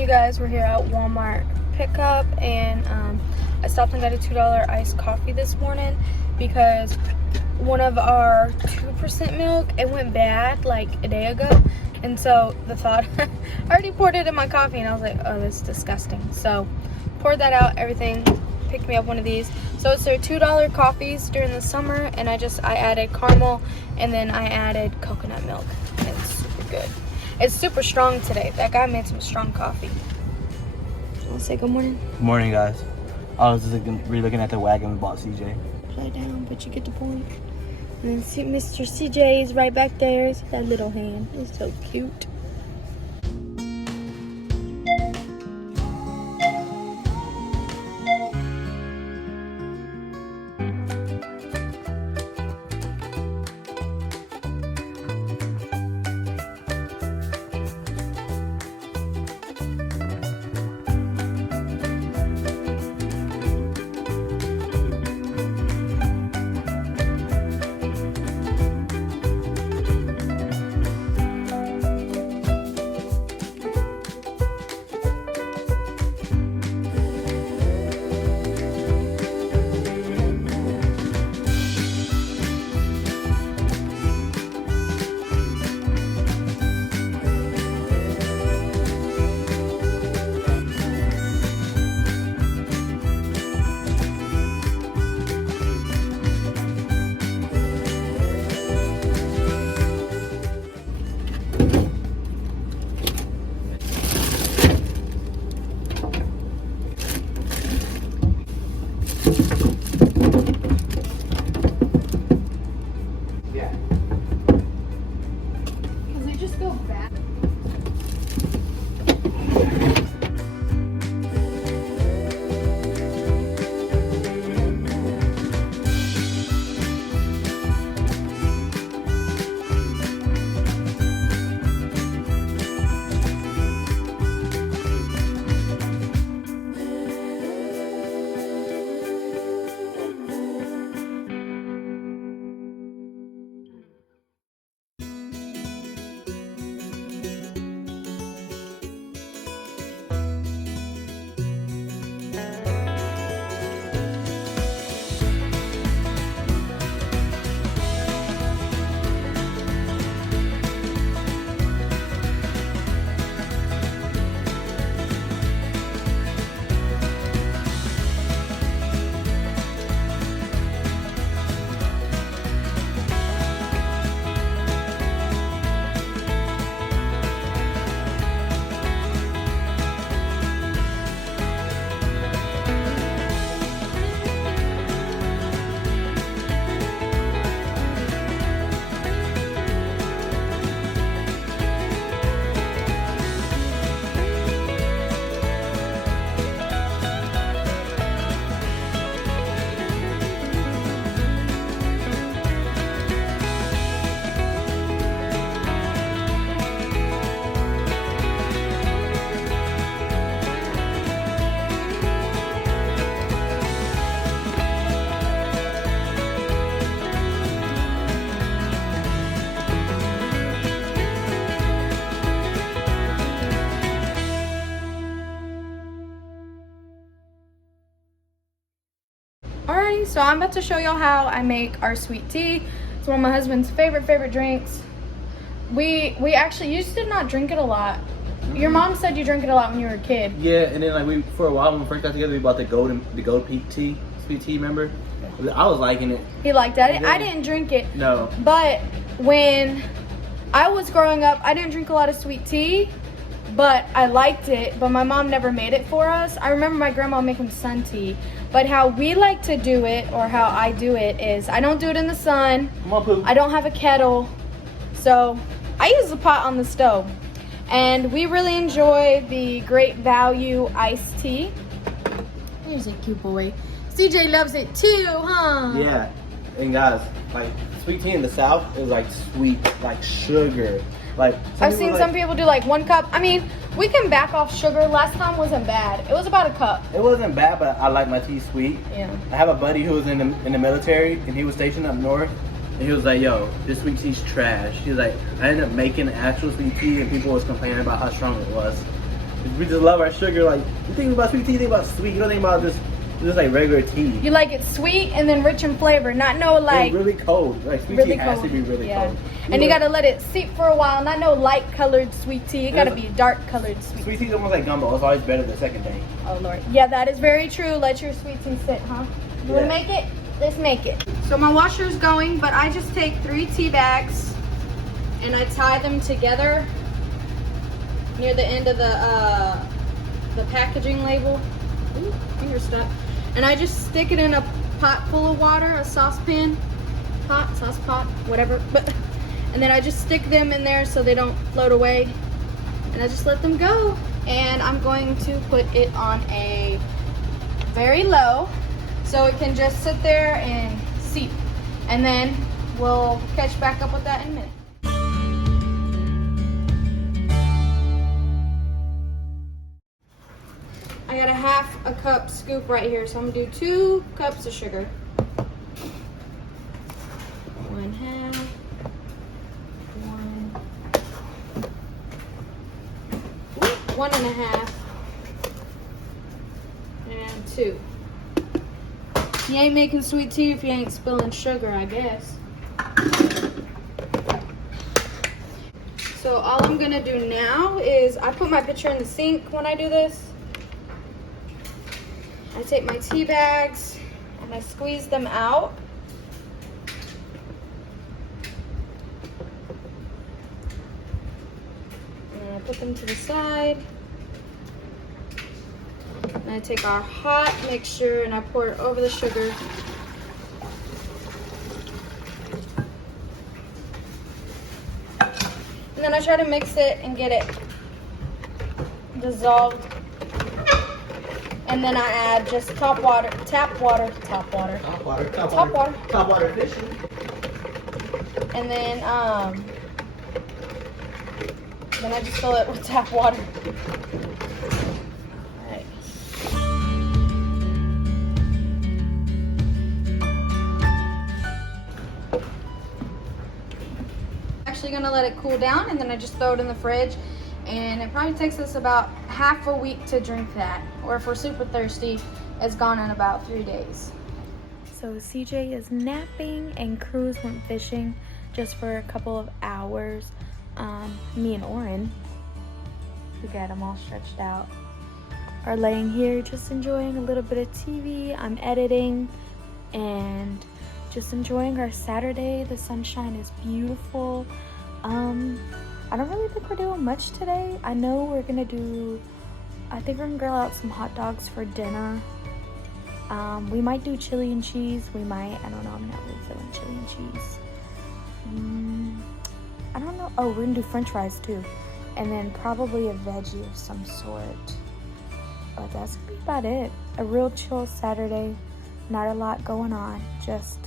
you guys, we're here at Walmart pickup, and I stopped and got a $2 iced coffee this morning because one of our 2% milk, it went bad like a day ago, and so the thought I already poured it in my coffee and I was like, oh, this is disgusting. So poured that out, everything, picked me up one of these. So it's their $2 coffees during the summer, and I added caramel and then I added coconut milk. It's super good. It's super strong today. That guy made some strong coffee. So let's say good morning. Good morning, guys. I was just re-looking at the wagon we bought CJ. Play down, but you get the point. And then see Mr. CJ is right back there. See that little hand. It's so cute. Yeah. Because they just go back. Alrighty, so I'm about to show y'all how I make our sweet tea. It's one of my husband's favorite drinks. We actually used to not drink it a lot. Your mom said you drank it a lot when you were a kid. Yeah, and then like for a while when we first got together, we bought the gold peak tea, sweet tea. Remember? I was liking it. He liked that. I didn't drink it. No. But when I was growing up, I didn't drink a lot of sweet tea, but I liked it. But my mom never made it for us. I remember my grandma making sun tea. But how we like to do it, or how I do it, is I don't do it in the sun. Come on, Pooh. I don't have a kettle, so I use the pot on the stove. And we really enjoy the Great Value iced tea. Here's a cute boy. CJ loves it too, huh? Yeah, and guys, like sweet tea in the South is like sweet, like sugar. Like I've seen some people do like 1 cup. I mean, we can back off sugar. Last time wasn't bad. It was about a cup. It wasn't bad, but I like my tea sweet. Yeah. I have a buddy who was in the military, and he was stationed up north. And he was like, yo, this sweet tea's trash. He was like, I ended up making actual sweet tea, and people was complaining about how strong it was. We just love our sugar. Like, you think about sweet tea, you think about sweet. You don't think about just like regular tea. You like it sweet and then rich in flavor, not no like it's really cold. Like sweet really tea has cold. to be really cold. And you gotta let it steep for a while. Not no light colored sweet tea. It gotta be dark colored sweet tea. Sweet tea's almost like gumbo. It's always better the second day. Oh Lord. Yeah, that is very true. Let your sweet tea sit, huh? You wanna make it? Let's make it. So my washer's going, but I just take 3 tea bags and I tie them together near the end of the packaging label. Ooh, finger stuck. And I just stick it in a pot full of water, a saucepan, sauce pot, whatever. And then I just stick them in there so they don't float away. And I just let them go. And I'm going to put it on a very low so it can just sit there and seep. And then we'll catch back up with that in a minute. I got a 1/2 cup scoop right here, so I'm gonna do 2 cups of sugar. 1/2, 1 1/2, and 2. You ain't making sweet tea if you ain't spilling sugar, I guess. So all I'm gonna do now is I put my pitcher in the sink when I do this. I take my tea bags and I squeeze them out. And I put them to the side. And I take our hot mixture and I pour it over the sugar. And then I try to mix it and get it dissolved. And then I add just tap water fishing. And then I just fill it with tap water. Alright. Actually gonna let it cool down and then I just throw it in the fridge. And it probably takes us about half a week to drink that. Or if we're super thirsty, it's gone in about 3 days. So CJ is napping and Cruz went fishing just for a couple of hours. Me and Oren, we got them all stretched out, are laying here just enjoying a little bit of TV. I'm editing and just enjoying our Saturday. The sunshine is beautiful. I don't really think we're doing much today. I know we're gonna I think we're gonna grill out some hot dogs for dinner. We might do chili and cheese. We might, I don't know, I'm not really feeling chili and cheese. I don't know. Oh, we're gonna do french fries too. And then probably a veggie of some sort. But that's gonna be about it. A real chill Saturday. Not a lot going on. Just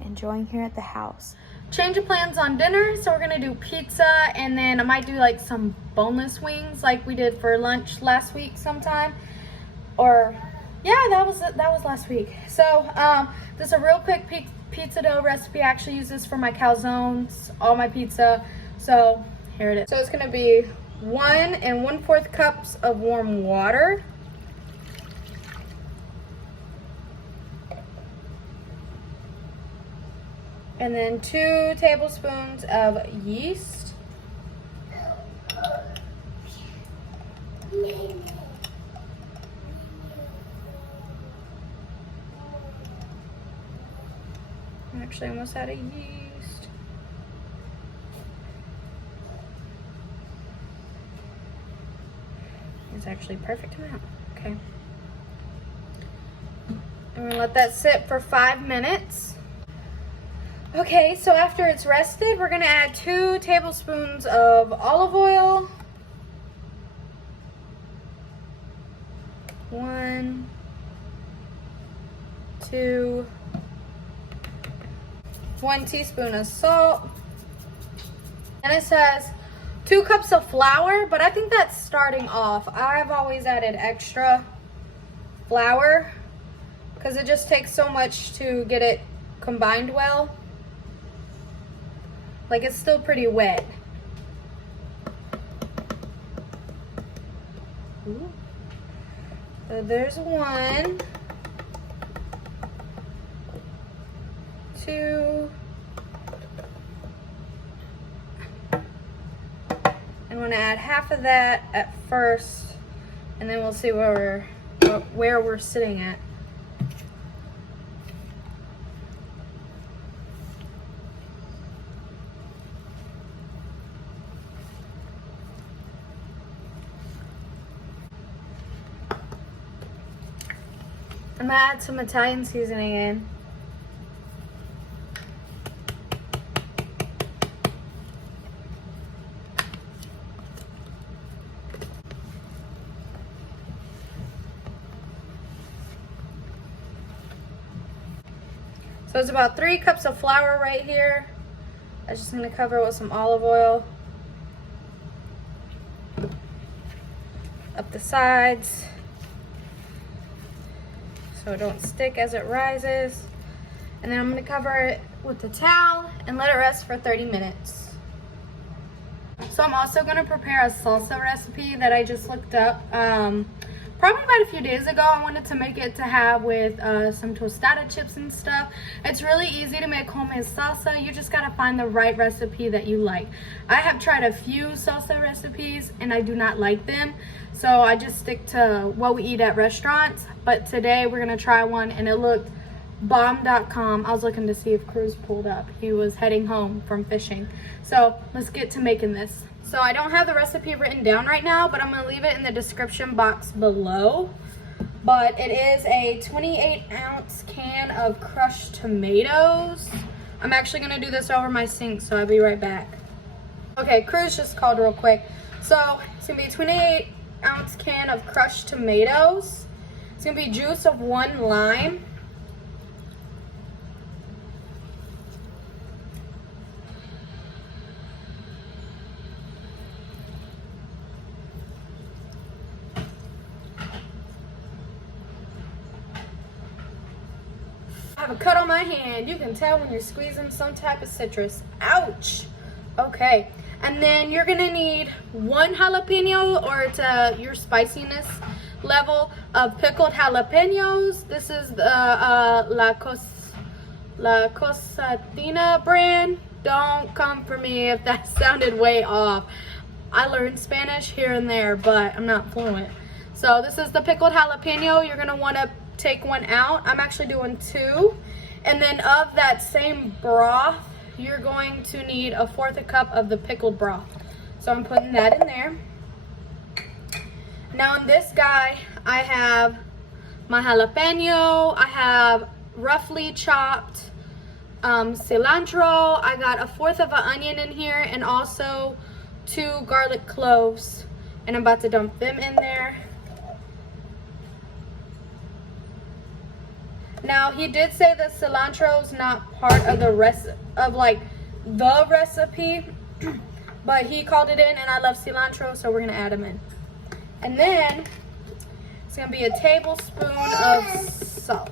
enjoying here at the house. Change of plans on dinner, so we're gonna do pizza and then I might do like some boneless wings like we did for lunch last week sometime. Or yeah, that was last week. So this is a real quick pizza dough recipe. I actually use this for my calzones, all my pizza. So here it is. So it's gonna be 1 1/4 cups of warm water. And then 2 tablespoons of yeast. I'm actually almost out of yeast. It's actually perfect amount. Okay. I'm gonna let that sit for 5 minutes. Okay, so after it's rested, we're gonna add 2 tablespoons of olive oil. 1, 2, 1 teaspoon of salt. And it says 2 cups of flour, but I think that's starting off. I've always added extra flour because it just takes so much to get it combined well. Like, it's still pretty wet. Ooh. So there's 1, 2. I'm gonna add half of that at first, and then we'll see where we're sitting at. I'm gonna add some Italian seasoning in. So it's about 3 cups of flour right here. I'm just gonna cover it with some olive oil. Up the sides, so it don't stick as it rises. And then I'm gonna cover it with the towel and let it rest for 30 minutes. So I'm also gonna prepare a salsa recipe that I just looked up. Probably about a few days ago. I wanted to make it to have with some tostada chips and stuff. It's really easy to make homemade salsa. You just gotta find the right recipe that you like. I have tried a few salsa recipes and I do not like them. So I just stick to what we eat at restaurants. But today we're gonna try one and it looked bomb.com. I was looking to see if Cruz pulled up. He was heading home from fishing. So let's get to making this. So I don't have the recipe written down right now, but I'm gonna leave it in the description box below. But it is a 28-ounce can of crushed tomatoes. I'm actually gonna do this over my sink, so I'll be right back. Okay, Cruz just called real quick. So it's gonna be a 28-ounce can of crushed tomatoes. It's gonna be juice of 1 lime. I have a cut on my hand. You can tell when you're squeezing some type of citrus. Ouch. Okay, and then you're gonna need 1 jalapeno, or to your spiciness level, of pickled jalapenos. This is the La Cosatina brand. Don't come for me if that sounded way off. I learned Spanish here and there, but I'm not fluent. So this is the pickled jalapeno. You're gonna wanna take 1 out. I'm actually doing 2. And then of that same broth, you're going to need 1/4 cup of the pickled broth. So I'm putting that in there. Now in this guy, I have my jalapeno. I have roughly chopped cilantro. I got 1/4 of an onion in here, and also 2 garlic cloves. And I'm about to dump them in there. Now he did say that cilantro is not part of the recipe, but he called it in, and I love cilantro, so we're gonna add them in. And then it's gonna be a tablespoon of salt.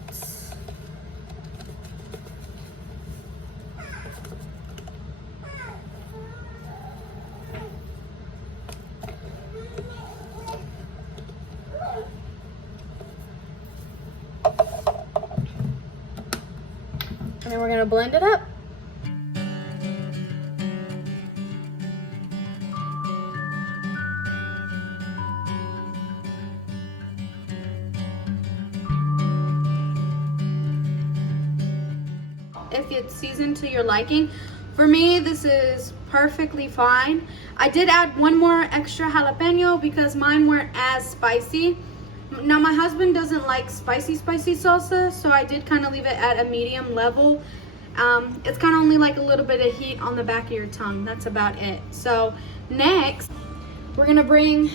And then we're gonna blend it up. If it's seasoned to your liking. For me, this is perfectly fine. I did add 1 more extra jalapeno because mine weren't as spicy. Now my husband doesn't like spicy salsa, so I did kind of leave it at a medium level. It's kind of only like a little bit of heat on the back of your tongue. That's about it. So next, we're gonna bring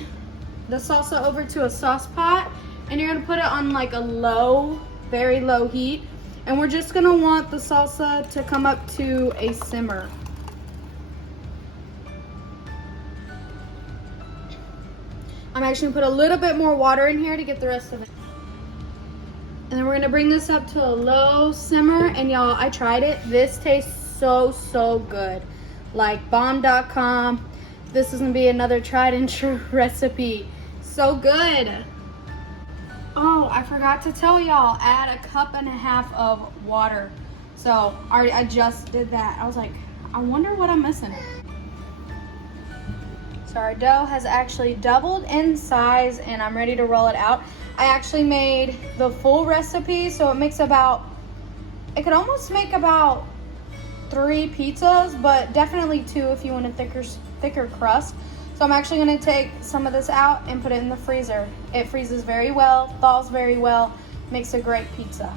the salsa over to a sauce pot, and you're gonna put it on like a low, very low heat. And we're just gonna want the salsa to come up to a simmer. I'm actually gonna put a little bit more water in here to get the rest of it. And then we're gonna bring this up to a low simmer. And y'all, I tried it. This tastes so good. Like bomb.com. This is gonna be another tried and true recipe. so good. Oh, I forgot to tell y'all, add 1.5 cups of water. So I just did that. I was like, I wonder what I'm missing. So our dough has actually doubled in size and I'm ready to roll it out. I actually made the full recipe, so it makes about, it could almost make about 3 pizzas, but definitely 2 if you want a thicker crust. So I'm actually gonna take some of this out and put it in the freezer. It freezes very well, thaws very well, makes a great pizza.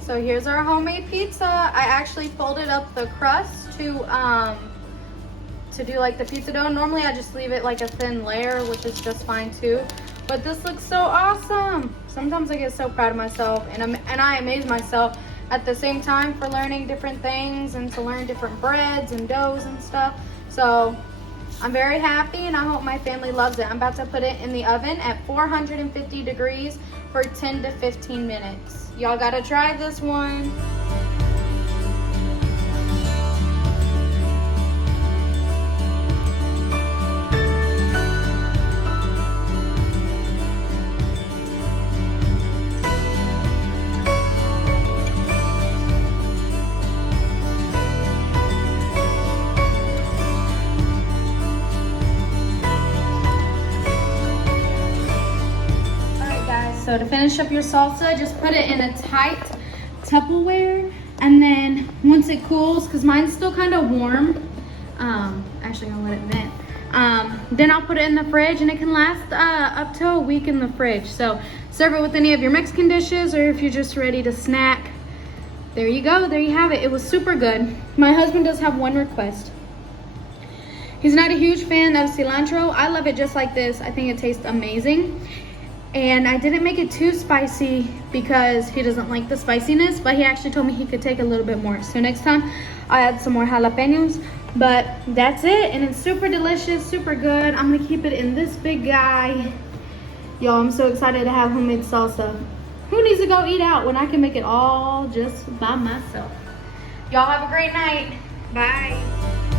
So here's our homemade pizza. I actually folded up the crust to do like the pizza dough. Normally I just leave it like a thin layer, which is just fine too. But this looks so awesome. Sometimes I get so proud of myself and I amaze myself at the same time for learning different things and to learn different breads and doughs and stuff. So I'm very happy and I hope my family loves it. I'm about to put it in the oven at 450 degrees for 10 to 15 minutes. Y'all gotta try this one. So to finish up your salsa, just put it in a tight Tupperware, and then once it cools, because mine's still kind of warm, actually I'm gonna let it vent, then I'll put it in the fridge and it can last up to a week in the fridge. So serve it with any of your Mexican dishes, or if you're just ready to snack, there you go, there you have it. It was super good. My husband does have one request. He's not a huge fan of cilantro. I love it just like this. I think it tastes amazing. And I didn't make it too spicy because he doesn't like the spiciness, but he actually told me he could take a little bit more. So next time I add some more jalapenos, but that's it. And it's super delicious, super good. I'm gonna keep it in this big guy. Y'all, I'm so excited to have homemade salsa. Who needs to go eat out when I can make it all just by myself? Y'all have a great night. Bye.